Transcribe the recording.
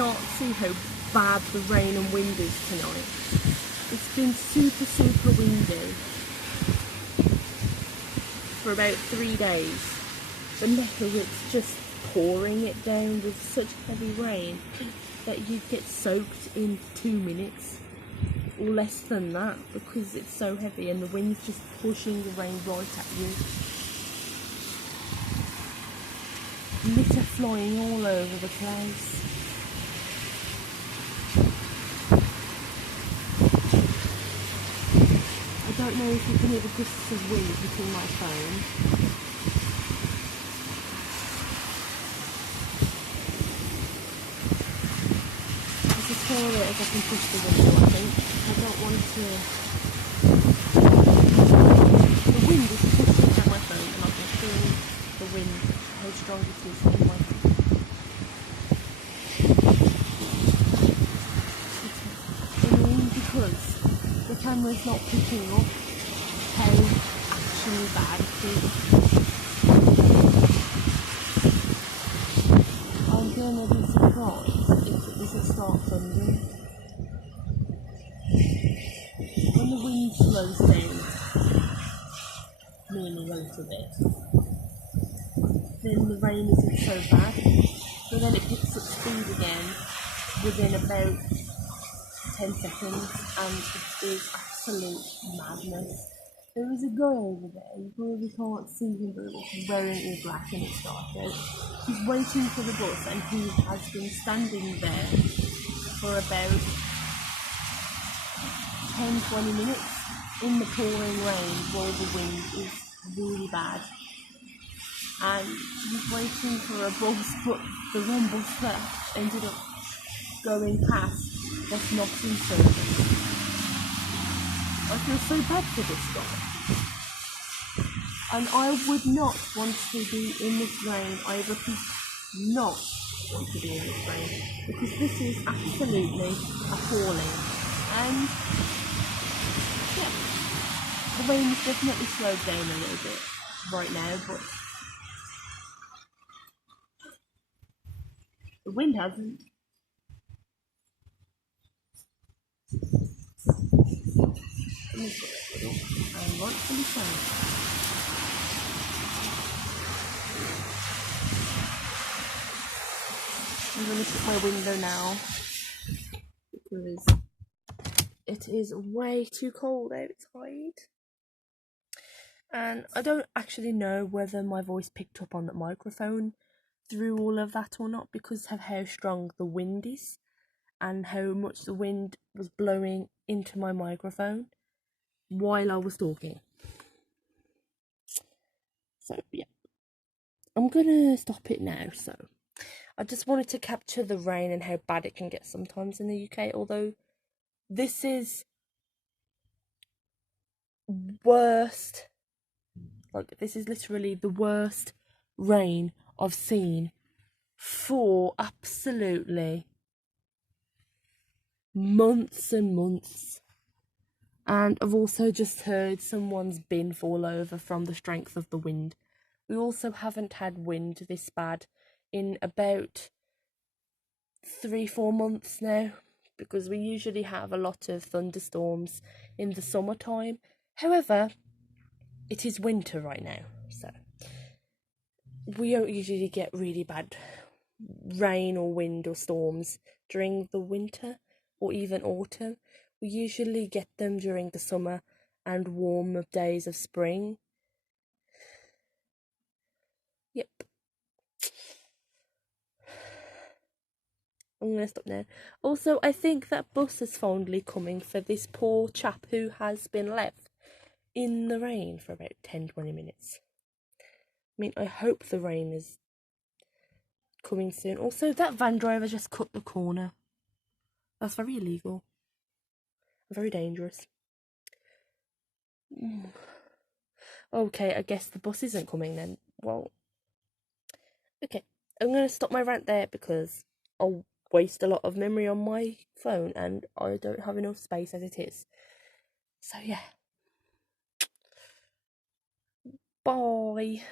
cannot see how bad the rain and wind is tonight. It's been super windy for about 3 days, but now it's just pouring it down with such heavy rain that you get soaked in 2 minutes or less than that, because it's so heavy and the wind's just pushing the rain right at you. Litter flying all over the place. I don't know if you can hear the gusts of wind hitting my phone. It's as far away as I can push the window, I think. I don't want to... The wind is pushing at my phone and I can feel the wind, how strong it is in my phone. It's annoying because the camera's not picking up how actually bad it is. I'm gonna be surprised if it doesn't start thundering. When the wind slows down, meaning a little bit, then the rain isn't so bad, but then it picks up speed again within about 10 seconds, and it is absolute madness. There is a guy over there, you probably can't see him very well, he's wearing all black and it's dark out. He's waiting for the bus and he has been standing there for about 10-20 minutes in the pouring rain while the wind is really bad. And he's waiting for a bus, but the one bus that ended up going past was not in service. I feel so bad for this guy. And I would not want to be in this rain. I repeat, not want to be in this rain, because this is absolutely appalling. And yeah, the rain has definitely slowed down a little bit right now, but the wind hasn't. I'm rightfully so. I'm going to shut my window now because it is way too cold outside. And I don't actually know whether my voice picked up on the microphone through all of that or not, because of how strong the wind is and how much the wind was blowing into my microphone while I was talking. So yeah, I'm gonna stop it now. So I just wanted to capture the rain and how bad it can get sometimes in the UK, although this is worst, like this is literally the worst rain I've seen for absolutely months and months. And I've also just heard someone's bin fall over from the strength of the wind. We also haven't had wind this bad in about 3-4 months now, because we usually have a lot of thunderstorms in the summertime. However, it is winter right now, so we don't usually get really bad rain or wind or storms during the winter or even autumn. We usually get them during the summer and warm days of spring. Yep. I'm going to stop now. Also, I think that bus is fondly coming for this poor chap who has been left in the rain for about 10-20 minutes. I mean, I hope the rain is coming soon. Also, that van driver just cut the corner. That's very illegal. Very dangerous. Okay, I guess the bus isn't coming then. Well, okay. I'm going to stop my rant there because I'll waste a lot of memory on my phone and I don't have enough space as it is. So yeah. Bye.